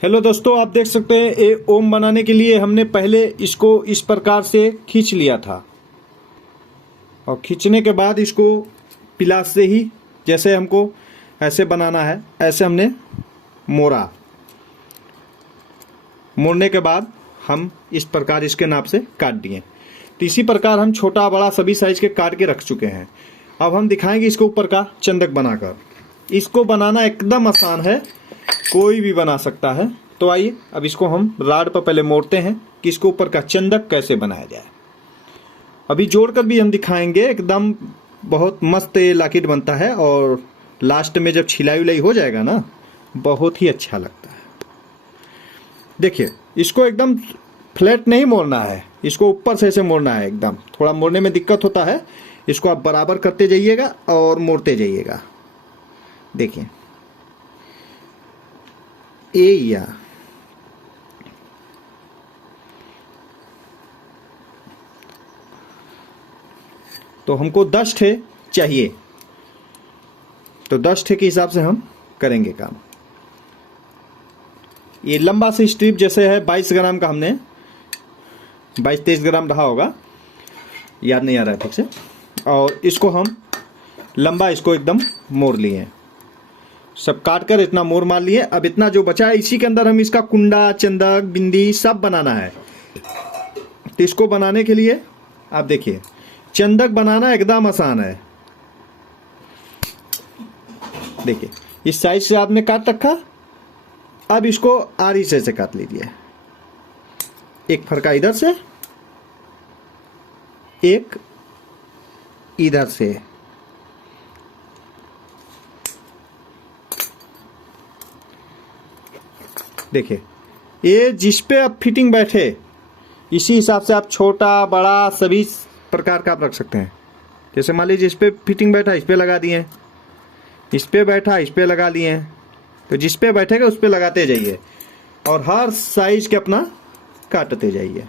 Hello दोस्तों, आप देख सकते हैं ये ओम बनाने के लिए हमने पहले इसको इस प्रकार से खींच लिया था और खींचने के बाद इसको पिलास से ही जैसे हमको ऐसे बनाना है ऐसे हमने मोड़ने के बाद हम इस प्रकार इसके नाप से काट दिए। तो इसी प्रकार हम छोटा बड़ा सभी साइज के काट के रख चुके हैं। अब हम दिखाएंगे इसके ऊपर का चंदक बनाकर। इसको बनाना एकदम आसान है, कोई भी बना सकता है। तो आइए अब इसको हम राड पर पहले मोड़ते हैं कि इसके ऊपर का चंदक कैसे बनाया जाए। अभी जोड़कर भी हम दिखाएंगे, एकदम बहुत मस्त ये लॉकेट बनता है और लास्ट में जब छिलाई उलाई हो जाएगा ना, बहुत ही अच्छा लगता है। देखिए, इसको एकदम फ्लैट नहीं मोड़ना है, इसको ऊपर से ऐसे मोड़ना है। एकदम थोड़ा मोड़ने में दिक्कत होता है, इसको आप बराबर करते जाइएगा और मोड़ते जाइएगा। देखिए या तो हमको 10 ठे चाहिए, तो 10 ठे के हिसाब से हम करेंगे काम। ये लंबा से स्ट्रिप जैसे है 22 ग्राम का, हमने 22-23 ग्राम रहा होगा, याद नहीं आ रहा है ठीक से। और इसको हम लंबा इसको एकदम मोड़ लिए, सब काट कर इतना मोड़ मार लिए। अब इतना जो बचा है इसी के अंदर हम इसका कुंडा, चंदक, बिंदी सब बनाना है। तो इसको बनाने के लिए आप देखिए, चंदक बनाना एकदम आसान है। देखिए इस साइज से आपने काट रखा, अब इसको आरी से काट लीजिए। एक फरका इधर से, एक इधर से। देखिए ये जिस पे अब फिटिंग बैठे इसी हिसाब से आप छोटा बड़ा सभी प्रकार का आप रख सकते हैं। जैसे मान लीजिए इस पे फिटिंग बैठा, इस पे लगा दिए, इस पे बैठा, इस पे लगा लिए। तो जिस पे बैठेगा उस पे लगाते जाइए और हर साइज के अपना काटते जाइए।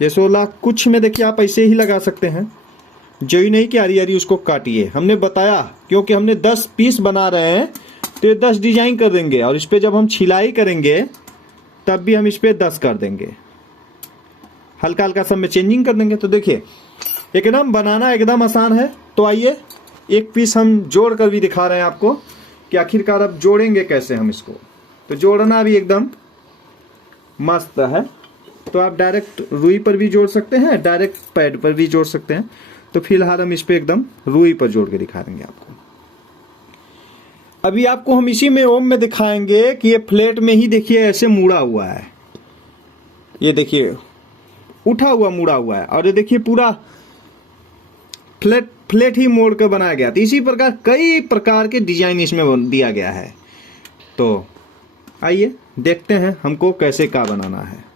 जैसे वाला कुछ में देखिए आप ऐसे ही लगा सकते हैं, जो ही नहीं कि आरी आरी उसको काटिए। हमने बताया क्योंकि हमने 10 पीस बना रहे हैं तो ये 10 डिजाइन कर देंगे और इस पे जब हम छिलाई करेंगे तब भी हम इस पे 10 कर देंगे, हल्का हल्का सब में चेंजिंग कर देंगे। तो देखिए एकदम बनाना एकदम आसान है। तो आइए एक पीस हम जोड़ कर भी दिखा रहे हैं आपको कि आखिरकार अब जोड़ेंगे कैसे हम इसको। तो जोड़ना भी एकदम मस्त है। तो आप डायरेक्ट रुई पर भी जोड़ सकते हैं, डायरेक्ट पैड पर भी जोड़ सकते हैं। तो फिलहाल हम इस पे एकदम रुई पर जोड़ के दिखा देंगे आपको। अभी आपको हम इसी में ओम में दिखाएंगे कि ये फ्लैट में ही देखिए ऐसे मुड़ा हुआ है। ये देखिए उठा हुआ मुड़ा हुआ है और ये देखिए पूरा फ्लैट ही मोड़ कर बनाया गया। तो इसी प्रकार कई प्रकार के डिजाइन इसमें दिया गया है। तो आइए देखते हैं हमको कैसे क्या बनाना है।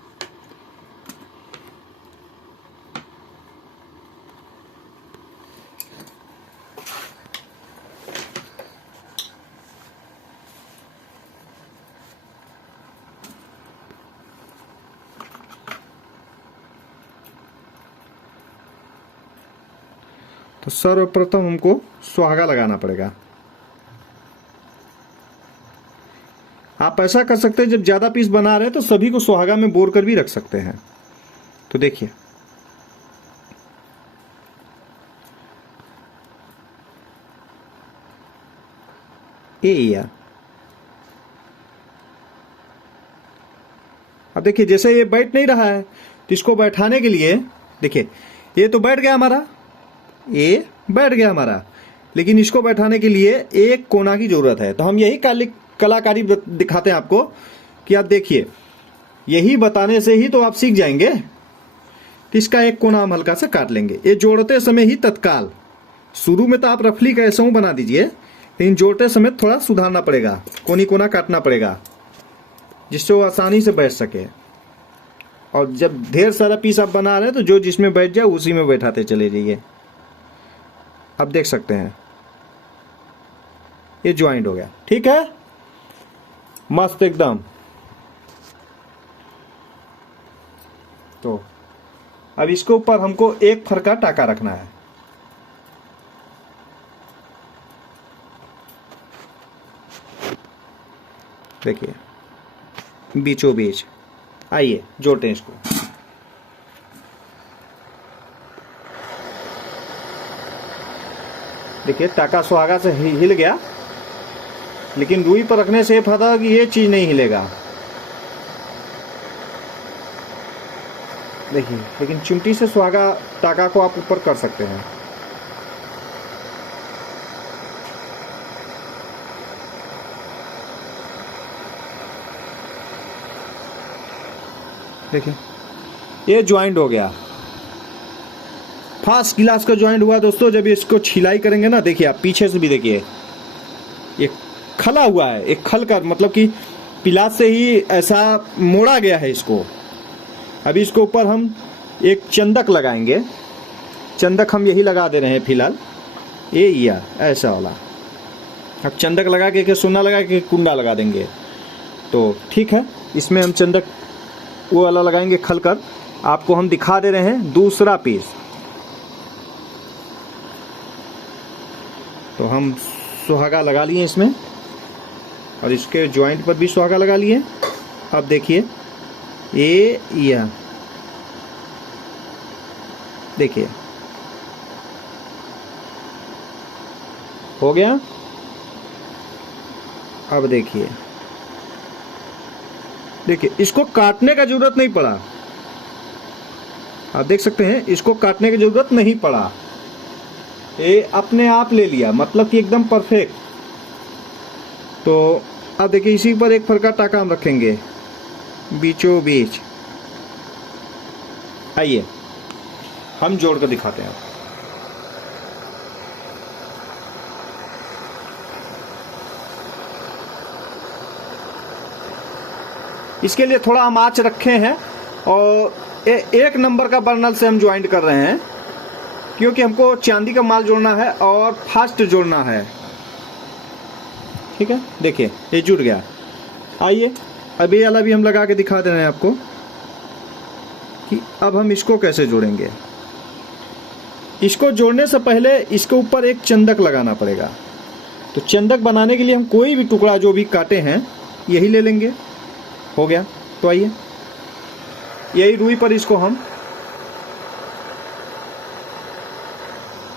तो सर्वप्रथम हमको सुहागा लगाना पड़ेगा। आप ऐसा कर सकते हैं, जब ज्यादा पीस बना रहे हैं तो सभी को सुहागा में बोर कर भी रख सकते हैं। तो देखिए अब देखिए जैसे ये बैठ नहीं रहा है तो इसको बैठाने के लिए देखिए ये तो बैठ गया हमारा, ये बैठ गया हमारा, लेकिन इसको बैठाने के लिए एक कोना की जरूरत है। तो हम यही कलाकारी दिखाते हैं आपको कि आप देखिए, यही बताने से ही तो आप सीख जाएंगे। तो इसका एक कोना हम हल्का से काट लेंगे। ये जोड़ते समय ही तत्काल, शुरू में तो आप रफली कैसे हूं बना दीजिए, लेकिन जोड़ते समय थोड़ा सुधारना पड़ेगा, कोनी कोना काटना पड़ेगा जिससे वो आसानी से बैठ सके। और जब ढेर सारा पीस आप बना रहे हैं तो जो जिसमें बैठ जाए उसी में बैठाते चले जाइए। अब देख सकते हैं ये ज्वाइंट हो गया, ठीक है, मस्त एकदम। तो अब इसके ऊपर हमको एक फरका टाका रखना है। देखिए बीचों बीच। आइए जोड़ते हैं इसको। देखिए टाका सुहागा से हिल गया, लेकिन रुई पर रखने से फायदा है कि ये चीज नहीं हिलेगा। देखिए, लेकिन चिमटी से सुहागा टाका को आप ऊपर कर सकते हैं। देखिए ये ज्वाइंट हो गया, फर्स्ट क्लास का ज्वाइंट हुआ दोस्तों। जब इसको छिलाई करेंगे ना, देखिए आप पीछे से भी देखिए ये खला हुआ है, एक खल कर मतलब कि पिलास से ही ऐसा मोड़ा गया है इसको। अभी इसको ऊपर हम एक चंदक लगाएंगे, चंदक हम यही लगा दे रहे हैं फिलहाल, ये या ऐसा वाला। अब चंदक लगा के सोना लगा के कुंडा लगा देंगे तो ठीक है। इसमें हम चंदक वो वाला लगाएंगे खल कर। आपको हम दिखा दे रहे हैं दूसरा पीस। तो हम सुहागा लगा लिए इसमें, और इसके जॉइंट पर भी सुहागा लगा लिए। अब देखिए ये या देखिए हो गया। अब देखिए इसको काटने का जरूरत नहीं पड़ा। आप देख सकते हैं इसको काटने की जरूरत नहीं पड़ा, ये अपने आप ले लिया, मतलब कि एकदम परफेक्ट। तो अब देखिए इसी पर एक फरका टाका हम रखेंगे बीचों बीच। आइए हम जोड़ कर दिखाते हैं। इसके लिए थोड़ा हम आंच रखे हैं, और एक नंबर का बर्नल से हम ज्वाइंट कर रहे हैं, क्योंकि हमको चांदी का माल जोड़ना है और फास्ट जोड़ना है। ठीक है, देखिए ये जुड़ गया। आइए अब ये वाला भी हम लगा के दिखा दे रहे हैं आपको कि अब हम इसको कैसे जोड़ेंगे। इसको जोड़ने से पहले इसके ऊपर एक चंदक लगाना पड़ेगा। तो चंदक बनाने के लिए हम कोई भी टुकड़ा जो भी काटे हैं यही ले लेंगे। हो गया। तो आइए यही रुई पर इसको हम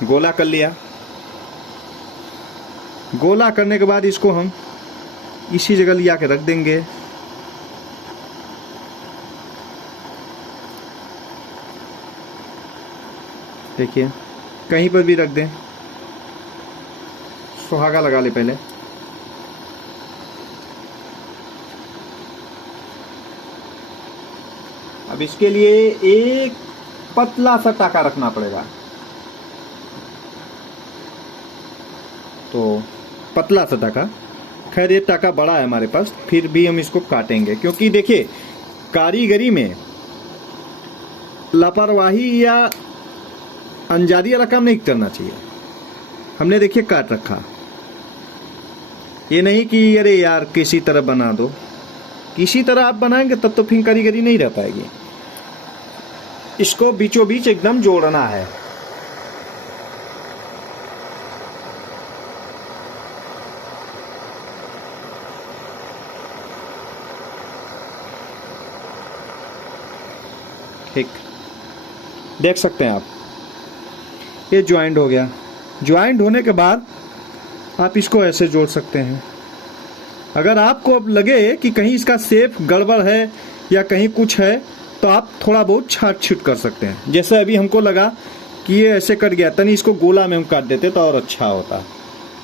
गोला कर लिया। गोला करने के बाद इसको हम इसी जगह लिया के रख देंगे। देखिए कहीं पर भी रख दें। सुहागा लगा ले पहले। अब इसके लिए एक पतला सा टाका रखना पड़ेगा। तो पतला सा टाका, खैर ये टाका बड़ा है हमारे पास, फिर भी हम इसको काटेंगे, क्योंकि देखिए कारीगरी में लापरवाही या अनजादी वाला काम नहीं करना चाहिए। हमने देखिए काट रखा, ये नहीं कि अरे यार किसी तरह बना दो। किसी तरह आप बनाएंगे तब तो फिर कारीगरी नहीं रह पाएगी। इसको बीचों बीच एकदम जोड़ना है। ठीक, देख सकते हैं आप ये ज्वाइंट हो गया। ज्वाइंट होने के बाद आप इसको ऐसे जोड़ सकते हैं। अगर आपको अब लगे कि कहीं इसका शेप गड़बड़ है या कहीं कुछ है तो आप थोड़ा बहुत छाट छूट कर सकते हैं। जैसे अभी हमको लगा कि ये ऐसे कट गया, तनी इसको गोला में हम काट देते तो और अच्छा होता।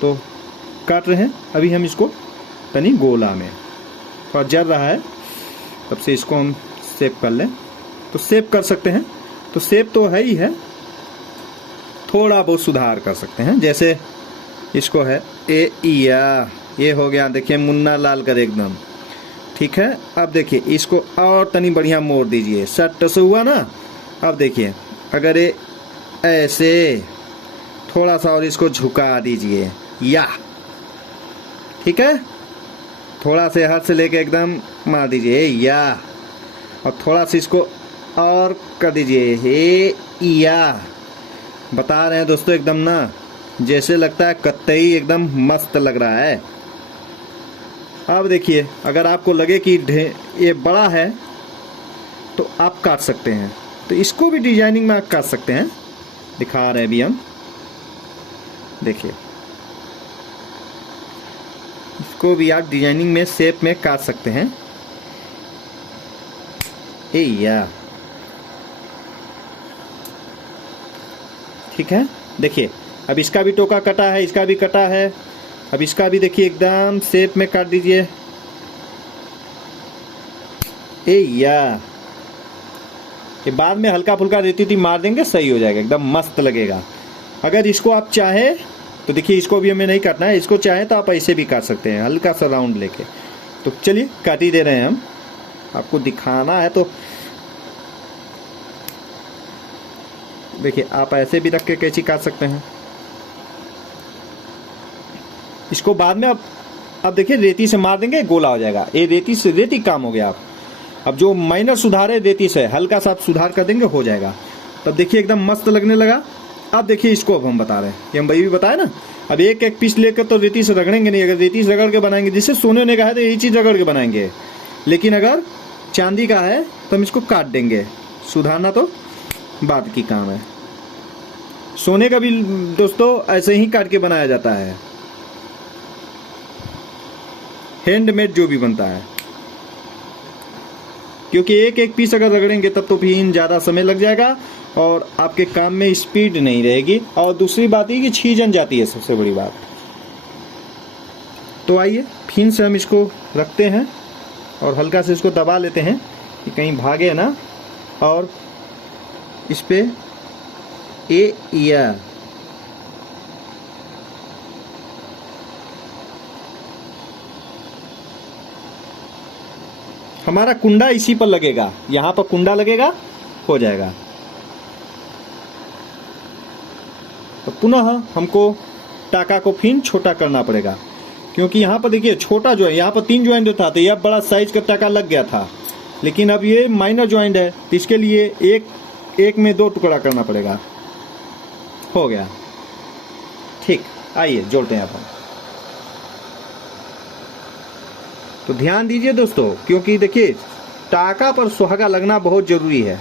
तो काट रहे हैं अभी हम इसको तनी गोला में, थोड़ा जल रहा है तब से इसको हम शेप कर लें। तो शेप कर सकते हैं, तो शेप तो है ही है, थोड़ा बहुत सुधार कर सकते हैं। जैसे इसको है ए या, ये हो गया। देखिए मुन्ना लाल कर एकदम ठीक है। अब देखिए इसको और तनी बढ़िया मोड़ दीजिए, सट से हुआ ना। अब देखिए अगर ये ऐसे थोड़ा सा और इसको झुका दीजिए या, ठीक है, थोड़ा से हाथ से लेके एकदम मार दीजिए या, और थोड़ा सा इसको और कर दीजिए हे या। बता रहे हैं दोस्तों एकदम ना, जैसे लगता है कतई एकदम मस्त लग रहा है। अब देखिए, अगर आपको लगे कि ये बड़ा है तो आप काट सकते हैं, तो इसको भी डिजाइनिंग में काट सकते हैं। दिखा रहे हैं अभी हम, देखिए इसको भी आप डिजाइनिंग में शेप में काट सकते हैं। या ठीक है, देखिए अब इसका भी टोका कटा है, इसका भी कटा है। अब इसका भी देखिए एकदम शेप में काट दीजिए। ये बाद में हल्का फुल्का रेती मार देंगे, सही हो जाएगा, एकदम मस्त लगेगा। अगर इसको आप चाहे तो देखिए, इसको भी हमें नहीं काटना है, इसको चाहे तो आप ऐसे भी काट सकते हैं, हल्का सा राउंड लेके। तो चलिए काट ही दे रहे हैं हम, आपको दिखाना है। तो देखिए आप ऐसे भी रख के कैंची काट सकते हैं। इसको बाद में अब देखिए रेती से मार देंगे, गोला हो जाएगा। ये रेती से रेती काम हो गया। आप अब जो माइनर सुधार है रेती से, हल्का सा आप सुधार कर देंगे, हो जाएगा। तब देखिए एकदम मस्त लगने लगा। अब देखिए इसको अब हम बता रहे हैं, ये हम भी बताए ना। अब एक एक पीस लेकर तो रेती से रगड़ेंगे नहीं। अगर रेती से रगड़ के बनाएंगे, जिससे सोने ने कहा है तो यही चीज़ रगड़ के बनाएंगे। लेकिन अगर चांदी का है तो हम इसको काट देंगे, सुधारना तो बाद की काम है। सोने का भी दोस्तों ऐसे ही काट के बनाया जाता है, हैंडमेड जो भी बनता है। क्योंकि एक एक पीस अगर रगड़ेंगे तब तो फिर ज़्यादा समय लग जाएगा और आपके काम में स्पीड नहीं रहेगी। और दूसरी बात ये कि छीजन जाती है, सबसे बड़ी बात। तो आइए फिर से हम इसको रखते हैं और हल्का से इसको दबा लेते हैं कि कहीं भागे ना। और इस पे या हमारा कुंडा इसी पर लगेगा, यहाँ पर कुंडा लगेगा, हो जाएगा। तो पुनः हमको टाका को फिर छोटा करना पड़ेगा, क्योंकि यहाँ पर देखिए छोटा जो है, यहाँ पर 3 ज्वाइंट था तो यह बड़ा साइज का टाका लग गया था। लेकिन अब ये माइनर ज्वाइंट है तो इसके लिए एक में 2 टुकड़ा करना पड़ेगा। हो गया, ठीक। आइए जोड़ते हैं अपन। तो ध्यान दीजिए दोस्तों, क्योंकि देखिए टाका पर सुहागा लगना बहुत जरूरी है।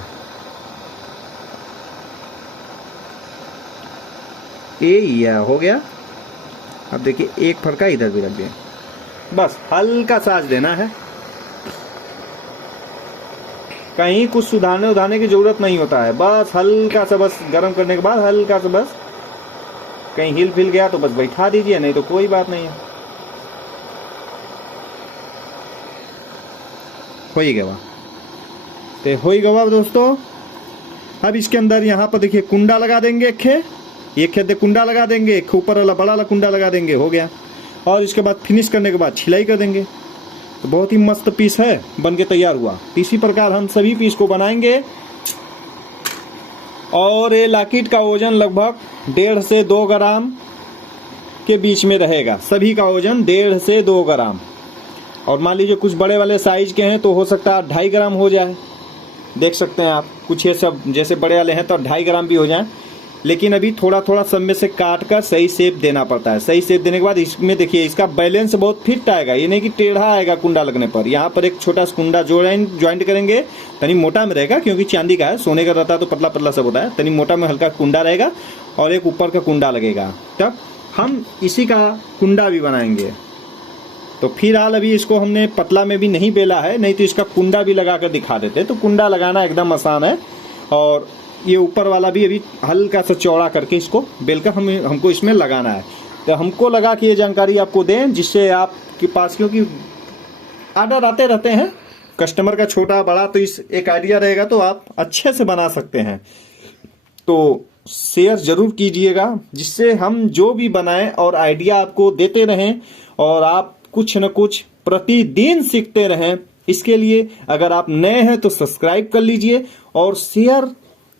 या हो गया। अब देखिए एक फरका इधर भी रख दिया, बस हल्का साज देना है। कहीं कुछ सुधारने की जरूरत नहीं होता है, बस हल्का सा, बस गर्म करने के बाद हल्का सा, बस कहीं हिल फिल गया तो बस बैठा दीजिए, नहीं तो कोई बात नहीं है। हो ही गवा तो हो ही गवा दोस्तों। अब इसके अंदर यहाँ पर देखिए कुंडा लगा देंगे, एक खेत कुंडा लगा देंगे, एक ऊपर वाला बड़ा वाला कुंडा लगा देंगे, हो गया। और इसके बाद फिनिश करने के बाद छिलाई कर देंगे। तो बहुत ही मस्त पीस है, बन के तैयार हुआ। इसी प्रकार हम सभी पीस को बनाएंगे। और ये लॉकेट का वजन लगभग 1.5 से 2 ग्राम के बीच में रहेगा। सभी का वजन 1.5 से 2 ग्राम। और मान लीजिए कुछ बड़े वाले साइज के हैं तो हो सकता है 2.5 ग्राम हो जाए, देख सकते हैं आप। कुछ ये सब जैसे बड़े वाले हैं तो 2.5 ग्राम भी हो जाए। लेकिन अभी थोड़ा थोड़ा सब में से काट कर सही शेप देना पड़ता है। सही शेप देने के बाद इसमें देखिए इसका बैलेंस बहुत फिट आएगा, ये नहीं कि टेढ़ा आएगा कुंडा लगने पर। यहाँ पर एक छोटा सा कुंडा ज्वाइंट करेंगे, तनी मोटा में रहेगा, क्योंकि चांदी का है। सोने का रहता है तो पतला पतला सब होता है, तनी मोटा में हल्का कुंडा रहेगा। और एक ऊपर का कुंडा लगेगा। तब हम इसी का कुंडा भी बनाएंगे। तो फिलहाल अभी इसको हमने पतला में भी नहीं बेला है, नहीं तो इसका कुंडा भी लगा कर दिखा देते। तो कुंडा लगाना एकदम आसान है। और ये ऊपर वाला भी अभी हल्का सा चौड़ा करके इसको बेलकर हमको इसमें लगाना है। तो हमको लगा कि ये जानकारी आपको दें, जिससे आपके पास, क्योंकि ऑर्डर आते रहते हैं कस्टमर का छोटा बड़ा, तो इस एक आइडिया रहेगा तो आप अच्छे से बना सकते हैं। तो शेयर जरूर कीजिएगा, जिससे हम जो भी बनाएं और आइडिया आपको देते रहें और आप कुछ न कुछ प्रतिदिन सीखते रहें। इसके लिए अगर आप नए हैं तो सब्सक्राइब कर लीजिए और शेयर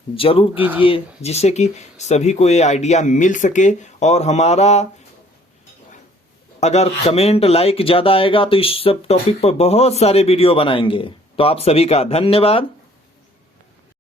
जरूर कीजिए, जिससे कि सभी को ये आइडिया मिल सके। और हमारा अगर कमेंट लाइक ज़्यादा आएगा तो इस सब टॉपिक पर बहुत सारे वीडियो बनाएंगे। तो आप सभी का धन्यवाद।